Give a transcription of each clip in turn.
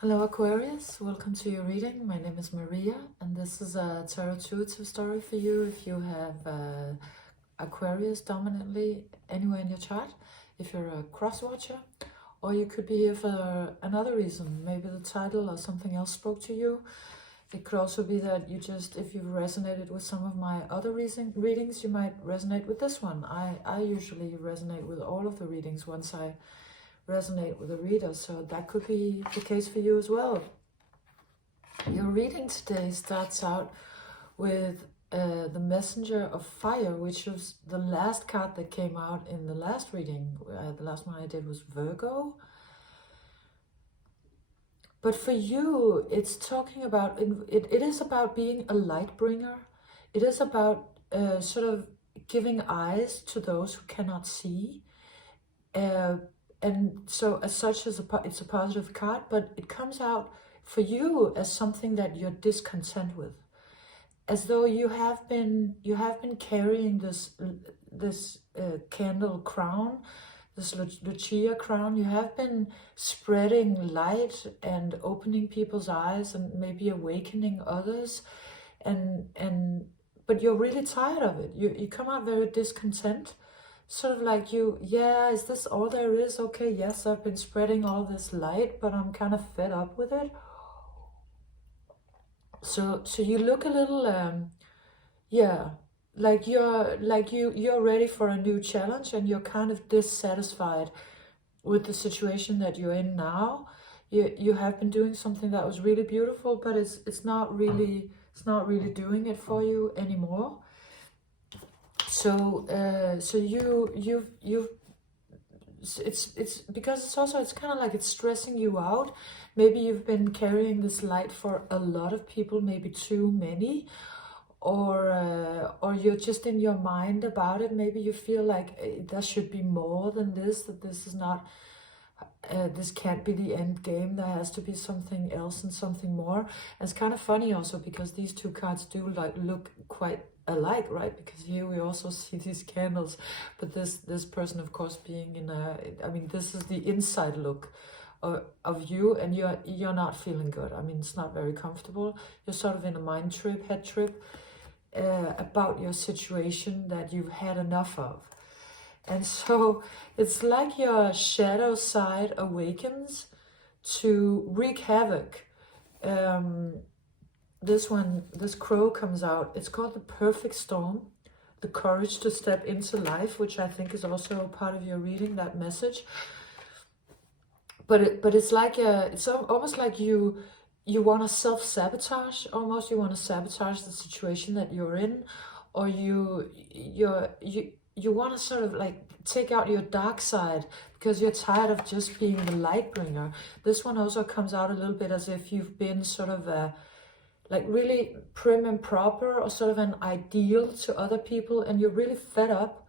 Hello Aquarius, welcome to your reading. My name is Maria and this is a tarot intuitive story for you if you have Aquarius dominantly anywhere in your chart, if you're a cross watcher, or you could be here for another reason. Maybe the title or something else spoke to you. It could also be that you just, if you've resonated with some of my other readings, you might resonate with this one. I usually resonate with all of the readings once I resonate with a reader, so that could be the case for you as well. Your reading today starts out with the Messenger of Fire, which was the last card that came out in the last reading. The last one I did was Virgo. But for you, it's talking about, it is about being a light bringer. It is about sort of giving eyes to those who cannot see. And so as such, it's a positive card, but it comes out for you as something that you're discontent with. As though you have been carrying this candle crown, this Lucia crown. You have been spreading light and opening people's eyes and maybe awakening others. But you're really tired of it. You come out very discontent. Sort of like is this all there is? Okay, yes, I've been spreading all this light, but I'm kind of fed up with it. So you look a little, like you're ready for a new challenge, and you're kind of dissatisfied with the situation that you're in now. You have been doing something that was really beautiful, but it's not really doing it for you anymore. So it's because it's kind of like it's stressing you out. Maybe you've been carrying this light for a lot of people, maybe too many, or you're just in your mind about it. Maybe you feel like there should be more than this, that this is not, this can't be the end game. There has to be something else and something more. And it's kind of funny also because these two cards do look quite alike, right? Because here we also see these candles, but this person, of course, being in this is the inside look of you, and you're not feeling good. I mean, it's not very comfortable. You're sort of in a mind trip, head trip, about your situation that you've had enough of. And so it's like your shadow side awakens to wreak havoc. This crow comes out. It's called the perfect storm, the courage to step into life, which I think is also part of your reading, that message. But it's like it's almost like you want to self-sabotage. Almost you want to sabotage the situation that you're in, or you want to sort of like take out your dark side because you're tired of just being the light bringer. This one also comes out a little bit as if you've been sort of like really prim and proper, or sort of an ideal to other people, and you're really fed up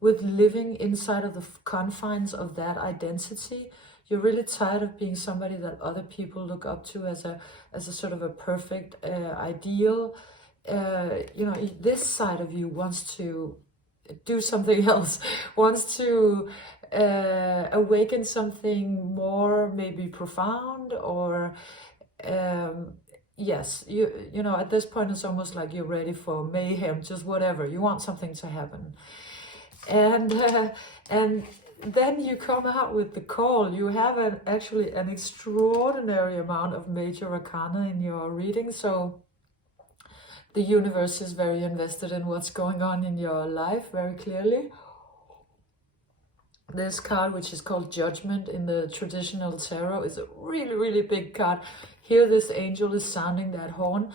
with living inside of the confines of that identity. You're really tired of being somebody that other people look up to as a sort of a perfect ideal. This side of you wants to do something else, wants to awaken something more, maybe profound, or yes, you know, at this point it's almost like you're ready for mayhem, just whatever. You want something to happen, and then you come out with the call. You have actually an extraordinary amount of major arcana in your reading, so the universe is very invested in what's going on in your life, very clearly. This card, which is called Judgment in the traditional tarot, is a really, really big card. Here this angel is sounding that horn,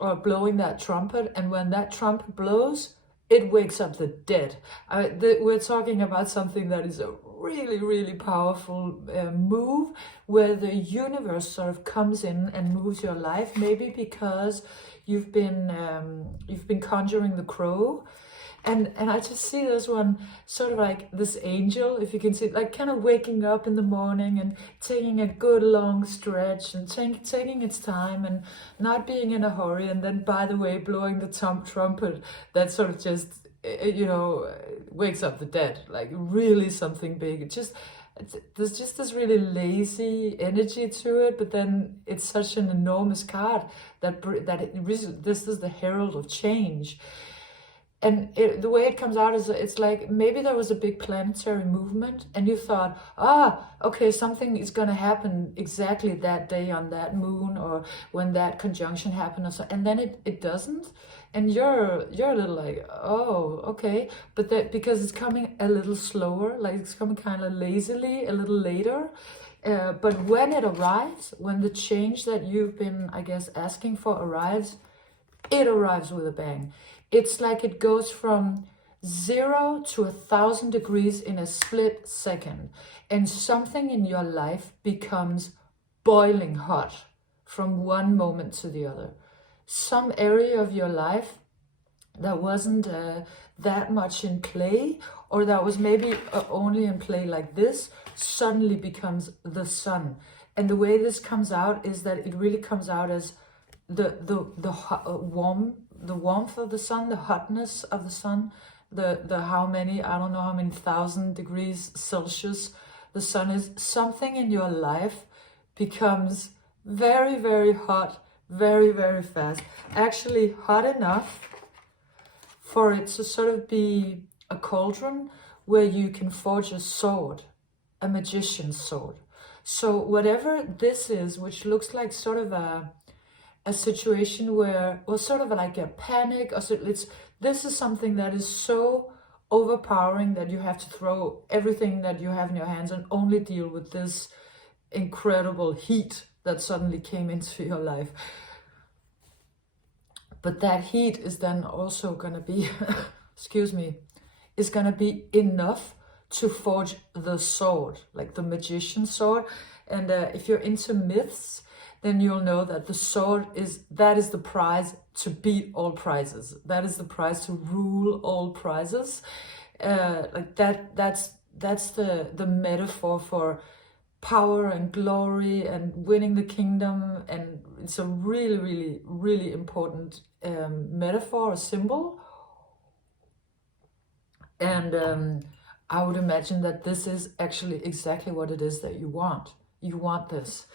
or blowing that trumpet, and when that trumpet blows, it wakes up the dead. We're talking about something that is a really, really powerful move, where the universe sort of comes in and moves your life, maybe because you've been conjuring the crow. And I just see this one sort of like this angel, if you can see, like kind of waking up in the morning and taking a good long stretch and taking its time and not being in a hurry. And then, by the way, blowing the trumpet that sort of just, wakes up the dead, like really something big. It just, there's just this really lazy energy to it, but then it's such an enormous card this is the herald of change. And the way it comes out is, it's like maybe there was a big planetary movement and you thought, okay, something is going to happen exactly that day on that moon, or when that conjunction happened, or so, and then it doesn't. And you're a little like, oh, okay. But that, because it's coming a little slower, like it's coming kind of lazily, a little later. But when it arrives, when the change that you've been, I guess, asking for arrives, it arrives with a bang. It's like it goes from 0 to 1,000 degrees in a split second. And something in your life becomes boiling hot from one moment to the other. Some area of your life that wasn't that much in play, or that was maybe only in play like this, suddenly becomes the sun. And the way this comes out is that it really comes out as the warmth of the sun, the hotness of the sun, the how many, I don't know how many 1,000 degrees Celsius the sun is. Something in your life becomes very, very hot, very, very fast. Actually hot enough for it to sort of be a cauldron where you can forge a sword, a magician's sword. So whatever this is, which looks like sort of a situation where, or sort of like a panic, or so, this is something that is so overpowering that you have to throw everything that you have in your hands and only deal with this incredible heat that suddenly came into your life. But that heat is then also going to be, excuse me, is going to be enough to forge the sword, like the magician's sword. And if you're into myths, then you'll know that the sword is the prize to beat all prizes. That is the prize to rule all prizes. Like that's the metaphor for power and glory and winning the kingdom. And it's a really, really, really important metaphor, a symbol. And I would imagine that this is actually exactly what it is that you want. You want this.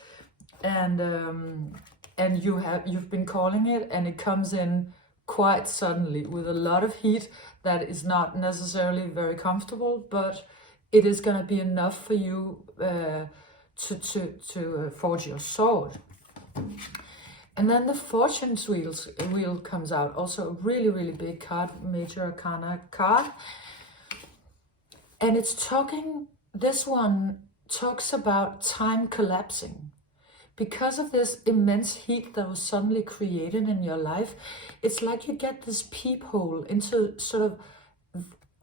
And you've been calling it, and it comes in quite suddenly with a lot of heat that is not necessarily very comfortable, but it is going to be enough for you to forge your sword. And then the Fortune's wheel comes out, also a really, really big card, major arcana card. And it's this one talks about time collapsing. Because of this immense heat that was suddenly created in your life, it's like you get this peephole into sort of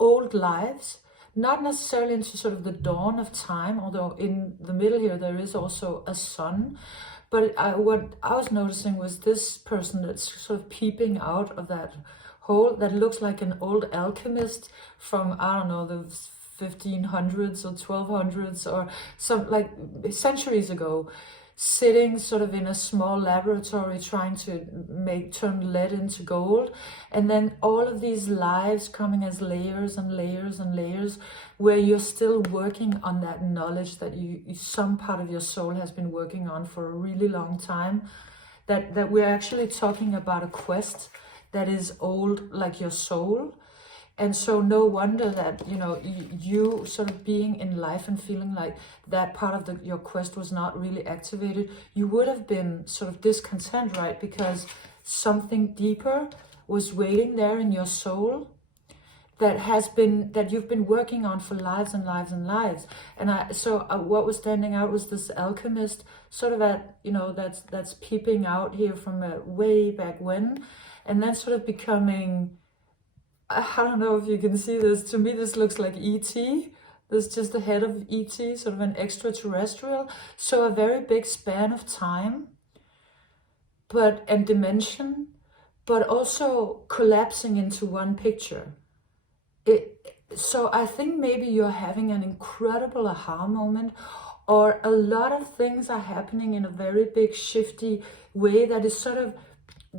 old lives, not necessarily into sort of the dawn of time, although in the middle here there is also a sun. But what I was noticing was this person that's sort of peeping out of that hole that looks like an old alchemist from, I don't know, the 1500s or 1200s or some, like, centuries ago, sitting sort of in a small laboratory trying to turn lead into gold. And then all of these lives coming as layers and layers and layers, where you're still working on that knowledge that some part of your soul has been working on for a really long time. That we're actually talking about a quest that is old like your soul. And so no wonder that, you sort of being in life and feeling like that part of your quest was not really activated, you would have been sort of discontent, right? Because something deeper was waiting there in your soul that you've been working on for lives and lives and lives. And what was standing out was this alchemist sort of that's peeping out here from way back when, and then sort of becoming, I don't know if you can see this. To me, this looks like E.T. This is just the head of E.T., sort of an extraterrestrial. So a very big span of time, and dimension, but also collapsing into one picture. So I think maybe you're having an incredible aha moment, or a lot of things are happening in a very big shifty way that is sort of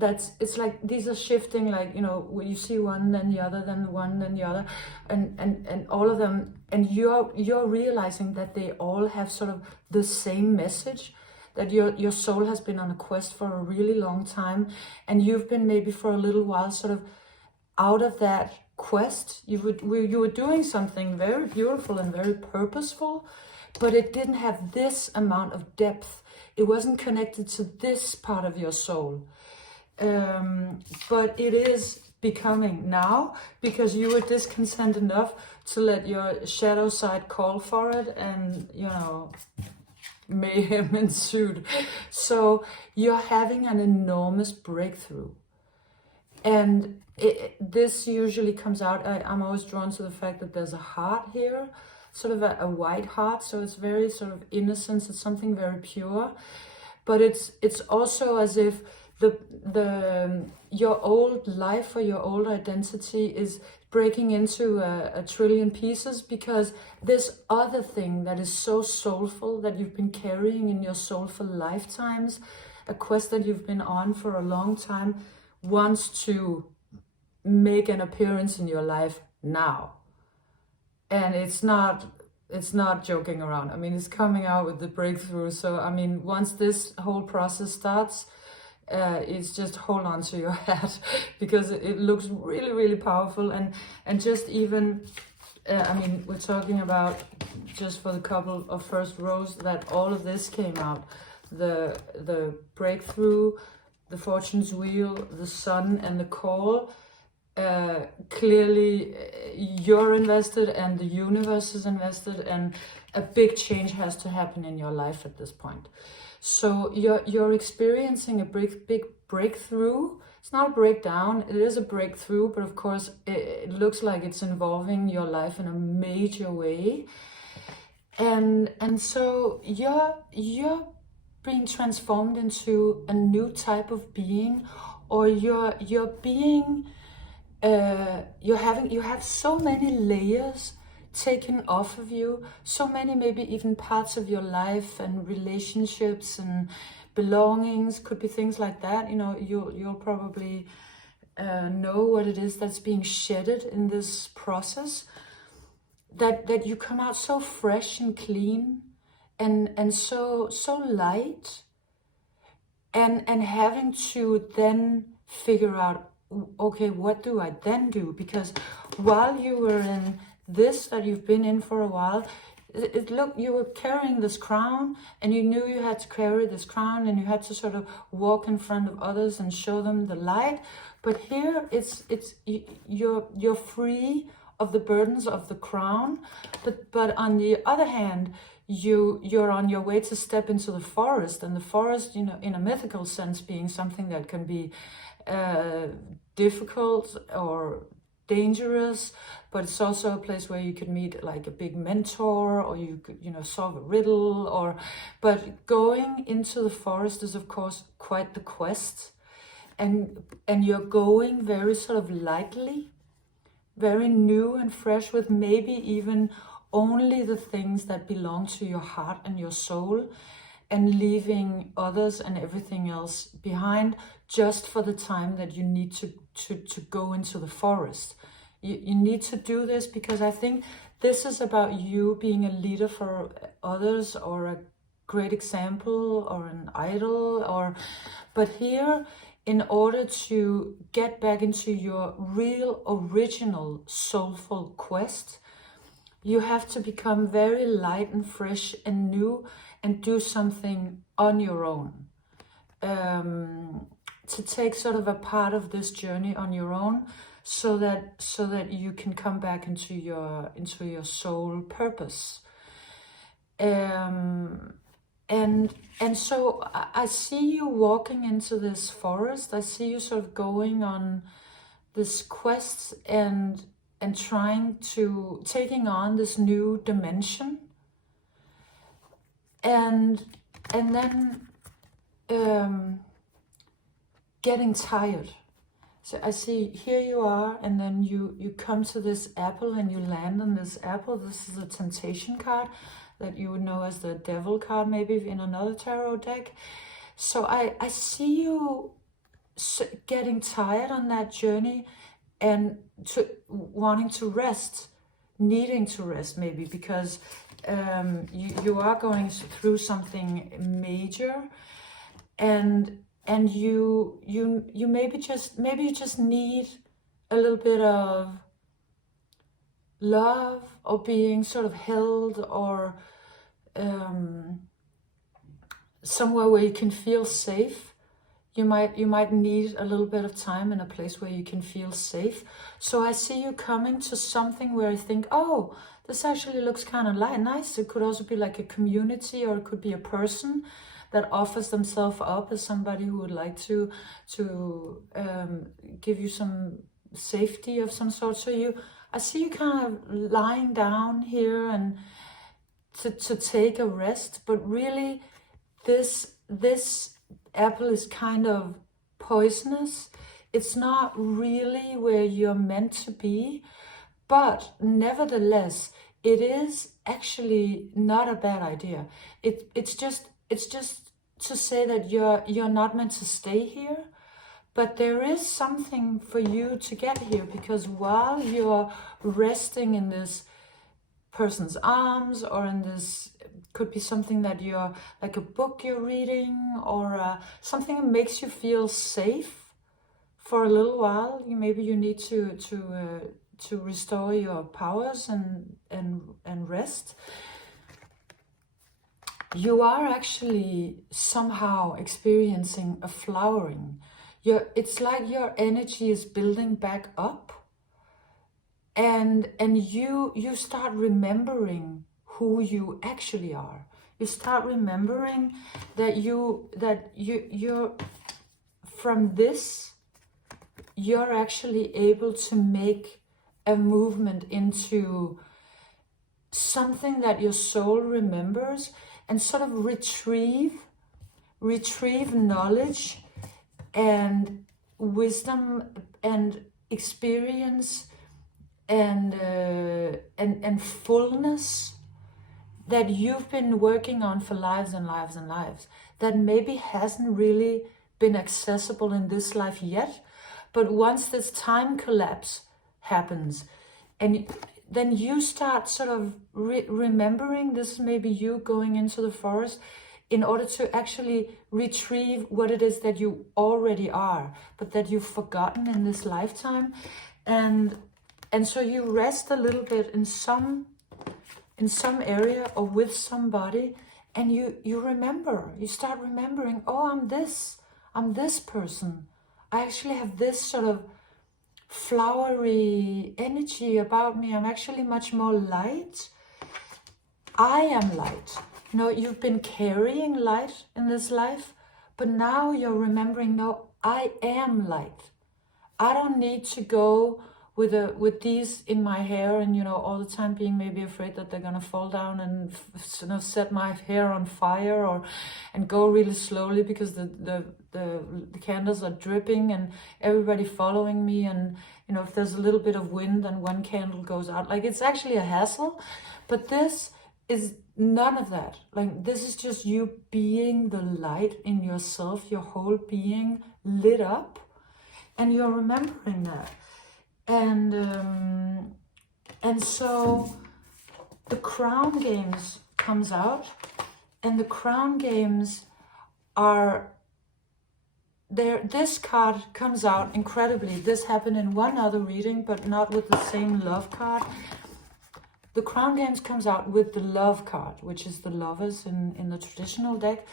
it's like these are shifting, like, you know, you see one, then the other, then one, then the other, and all of them, and you're realizing that they all have sort of the same message, that your soul has been on a quest for a really long time, and you've been maybe for a little while sort of out of that quest. You were doing something very beautiful and very purposeful, but it didn't have this amount of depth. It wasn't connected to this part of your soul. But it is becoming now, because you were discontent enough to let your shadow side call for it, and, you know, mayhem ensued. So you're having an enormous breakthrough. And this usually comes out, I'm always drawn to the fact that there's a heart here, sort of a white heart, so it's very sort of innocence, it's something very pure. But it's also as if your old life or your old identity is breaking into a trillion pieces, because this other thing that is so soulful, that you've been carrying in your soul for lifetimes, a quest that you've been on for a long time, wants to make an appearance in your life now. And it's not joking around. I mean, it's coming out with the breakthrough. So, I mean, once this whole process starts, it's just hold on to your hat, because it looks really, really powerful. And just even, I mean, we're talking about, just for the couple of first rows, that all of this came out. The breakthrough, the fortune's wheel, the sun, and the call. Clearly you're invested, and the universe is invested, and a big change has to happen in your life at this point. So you're experiencing a big breakthrough. It's not a breakdown, it is a breakthrough, but of course it looks like it's involving your life in a major way. And so you're being transformed into a new type of being, or you're being you have so many layers taken off of you, so many maybe even parts of your life and relationships and belongings, could be things like that. You know, you'll probably know what it is that's being shedded in this process, that you come out so fresh and clean, and so light, and having to then figure out, okay, what do I then do? Because while you were in this that you've been in for a while, you were carrying this crown, and you knew you had to carry this crown, and you had to sort of walk in front of others and show them the light. But here you're free of the burdens of the crown, but on the other hand, you're on your way to step into the forest, and the forest, you know, in a mythical sense, being something that can be difficult or dangerous, but it's also a place where you could meet like a big mentor, or you could, you know, solve a riddle, but going into the forest is of course quite the quest, and you're going very sort of lightly, very new and fresh, with maybe even only the things that belong to your heart and your soul, and leaving others and everything else behind, just for the time that you need to go into the forest. You need to do this because I think this is about you being a leader for others, or a great example, or an idol, but here, in order to get back into your real original soulful quest, you have to become very light and fresh and new, and do something on your own, to take sort of a part of this journey on your own, so that you can come back into your soul purpose. And so I see you walking into this forest. I see you sort of going on this quest, and taking on this new dimension, and then getting tired. So I see, here you are, and then you come to this apple, and you land on this apple. This is a temptation card that you would know as the devil card, maybe in another tarot deck. So I see you getting tired on that journey and wanting to rest, needing to rest maybe, because you are going through something major, and you maybe you just need a little bit of love, or being sort of held, or somewhere where you can feel safe. You might need a little bit of time in a place where you can feel safe. So I see you coming to something where you think, oh, this actually looks kind of nice. It could also be like a community, or it could be a person that offers themselves up as somebody who would like to give you some safety of some sort. So I see you kind of lying down here and to take a rest, but really this apple is kind of poisonous. It's not really where you're meant to be, but nevertheless, it is actually not a bad idea. It's just to say that you're not meant to stay here, but there is something for you to get here, because while you're resting in this person's arms, or in this, could be something that you're, like a book you're reading, or something that makes you feel safe for a little while. Maybe you need to restore your powers and rest. You are actually somehow experiencing a flowering. It's like your energy is building back up, and you start remembering who you actually are. You start remembering that you're from this, you're actually able to make a movement into something that your soul remembers, and sort of retrieve knowledge and wisdom and experience and fullness that you've been working on for lives and lives and lives, that maybe hasn't really been accessible in this life yet. But once this time collapse happens, and then you start sort of remembering, this is maybe you going into the forest in order to actually retrieve what it is that you already are, but that you've forgotten in this lifetime. And so you rest a little bit in some area, or with somebody, and you remember, you start remembering, oh, I'm this person. I actually have this sort of flowery energy about me. I'm actually much more light. I am light. You've been carrying light in this life, but now you're remembering, no, I am light. I don't need to go with these in my hair, and all the time being maybe afraid that they're gonna fall down and set my hair on fire, and go really slowly because the candles are dripping and everybody following me, and if there's a little bit of wind, then one candle goes out. Like, it's actually a hassle. But this is none of that. Like, this is just you being the light in yourself, your whole being lit up, and you're remembering that. And so the Crown Games comes out, and the Crown Games are there. This card comes out incredibly. This happened in one other reading, but not with the same love card. The Crown Games comes out with the love card, which is the lovers in the traditional deck.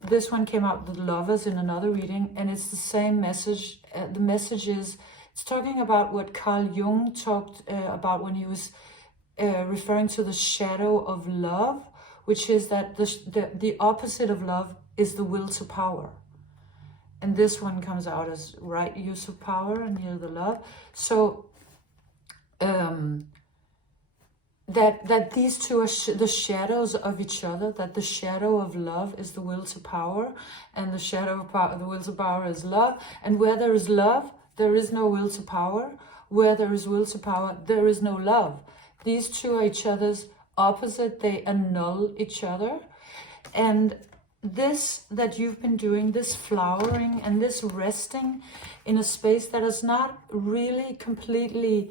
This one came out with the lovers in another reading, and it's the same message. The message is, it's talking about what Carl Jung talked about when he was referring to the shadow of love, which is that the opposite of love is the will to power. And this one comes out as right use of power, and here the love. So that these two are the shadows of each other, that the shadow of love is the will to power, and the shadow of power, the will to power, is love. And where there is love, there is no will to power. Where there is will to power, there is no love. These two are each other's opposite. They annul each other. And this that you've been doing, this flowering and this resting in a space that is not really completely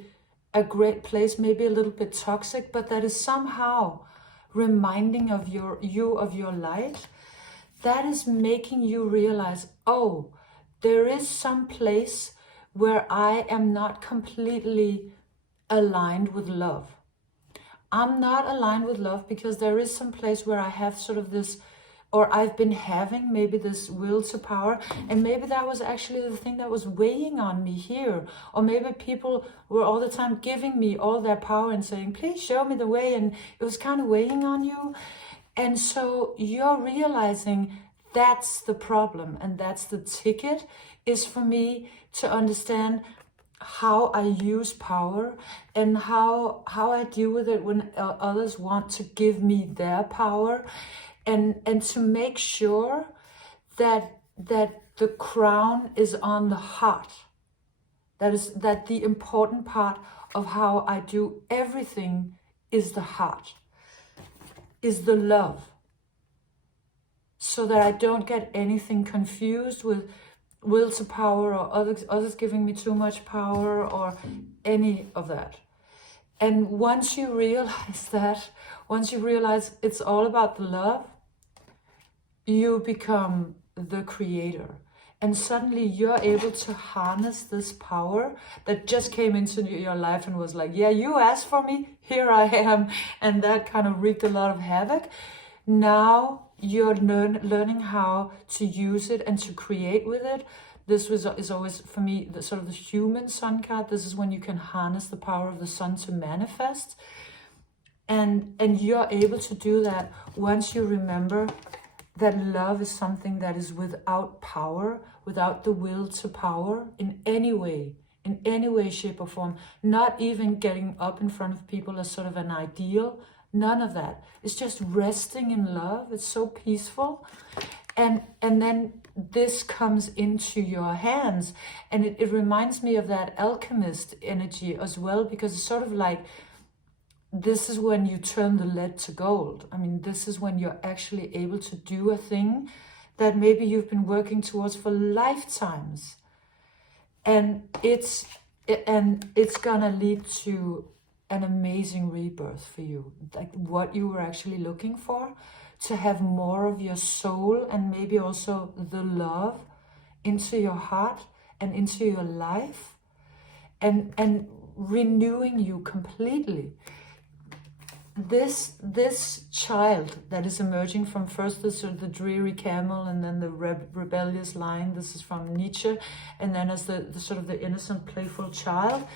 a great place, maybe a little bit toxic, but that is somehow reminding of you of your light, that is making you realize, oh, there is some place where I am not completely aligned with love. I'm not aligned with love because there is some place where I have sort of this, or I've been having maybe this will to power, and maybe that was actually the thing that was weighing on me here. Or maybe people were all the time giving me all their power and saying, please show me the way, and it was kind of weighing on you. And so you're realizing that's the problem, and that's the ticket, is for me to understand how I use power and how I deal with it when others want to give me their power, and to make sure that the crown is on the heart. That the important part of how I do everything is the heart, is the love, so that I don't get anything confused with will to power or others giving me too much power or any of that. And once you realize that, once you realize it's all about the love, you become the creator. And suddenly you're able to harness this power that just came into your life and was like, yeah, you asked for me, here I am. And that kind of wreaked a lot of havoc. Now you're learning how to use it and to create with it. This is always, for me, the sort of the human sun card. This is when you can harness the power of the sun to manifest. And you're able to do that once you remember that love is something that is without power, without the will to power in any way, shape or form. Not even getting up in front of people as sort of an ideal. None of that. It's just resting in love. It's so peaceful. And then this comes into your hands. And it reminds me of that alchemist energy as well, because it's sort of like, this is when you turn the lead to gold. I mean, this is when you're actually able to do a thing that maybe you've been working towards for lifetimes. And it's gonna lead to an amazing rebirth for you, like what you were actually looking for, to have more of your soul and maybe also the love into your heart and into your life, and renewing you completely. This child that is emerging from first the sort of the dreary camel and then the rebellious lion, this is from Nietzsche, and then as the sort of the innocent, playful child,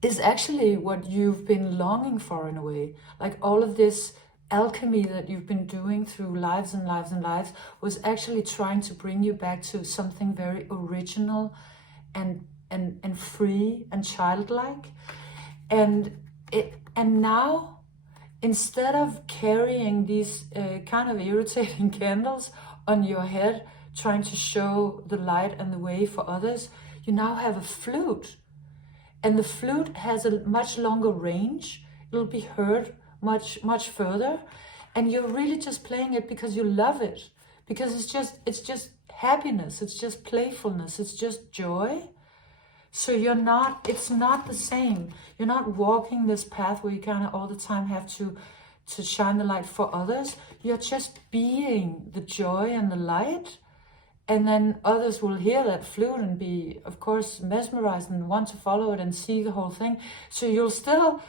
is actually what you've been longing for in a way. Like all of this alchemy that you've been doing through lives and lives and lives was actually trying to bring you back to something very original and free and childlike. And now, instead of carrying these kind of irritating candles on your head, trying to show the light and the way for others, you now have a flute. And the flute has a much longer range. It'll be heard much, much further. And you're really just playing it because you love it. Because it's just happiness. It's just playfulness. It's just joy. So it's not the same. You're not walking this path where you kind of all the time have to shine the light for others. You're just being the joy and the light. And then others will hear that flute and be, of course, mesmerized and want to follow it and see the whole thing. So you'll still,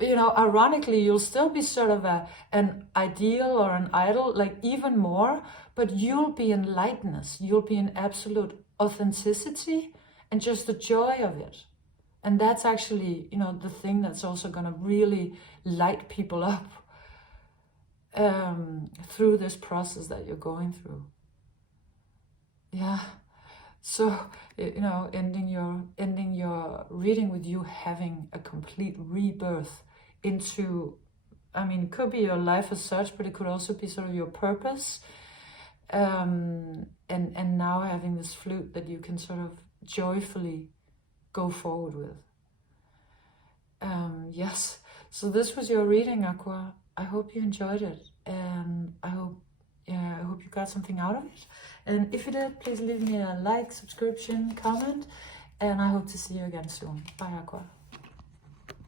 ironically, you'll still be sort of an ideal or an idol, like even more, but you'll be in lightness. You'll be in absolute authenticity and just the joy of it. And that's actually, the thing that's also going to really light people up through this process that you're going through. Yeah. So, ending your reading with you having a complete rebirth into, it could be your life as such, but it could also be sort of your purpose. And now having this flute that you can sort of joyfully go forward with. Yes. So this was your reading, Aqua. I hope you enjoyed it, and I hope you got something out of it. And if you did, please leave me a like, subscription, comment, and I hope to see you again soon. Bye, Aqua.